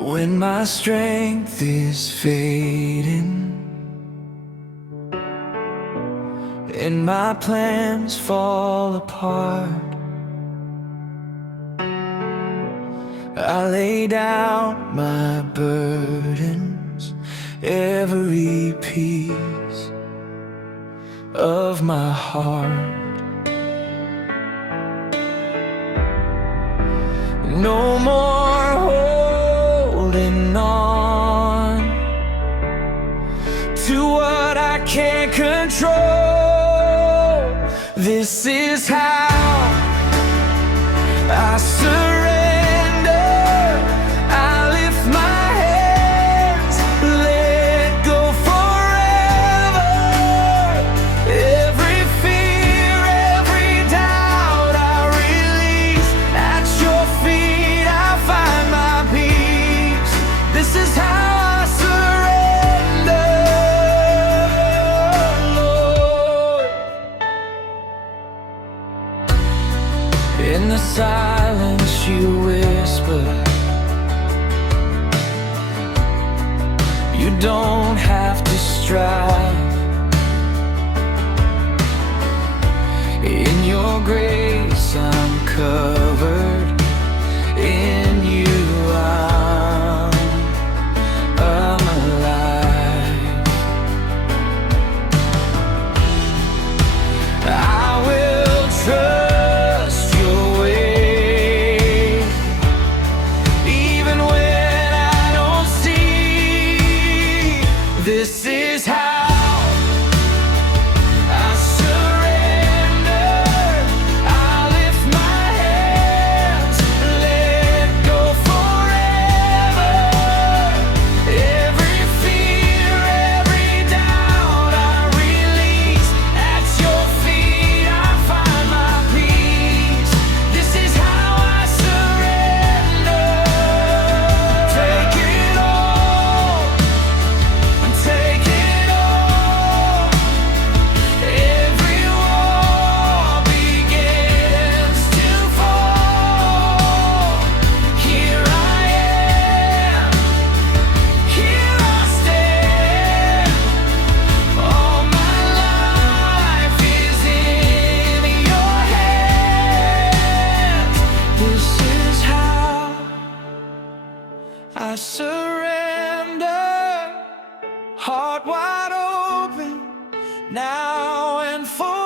When my strength is fading and my plans fall apart, I lay down my burdens, every piece of my heart. No more holding on to what I can't control. This is how I surrender. I lift my hands, let go forever. Every fear, every doubt I release. At your feet I find my peace. This is how I surrender, Lord. In the silence you whisper, you don't have to strive. In your grace I'm covered, in you I'm alive. I will trust your way, even when I don't see. This is how I surrender. I lift my hands, let go forever. Every fear, every doubt I release. At your feet I find my peace. This is how I surrender. Take it all, take it all. Every wall begins to fall. Here I am, here I stand. All my life is in your hands. This is how I surrender. Heart wide open, now and forever.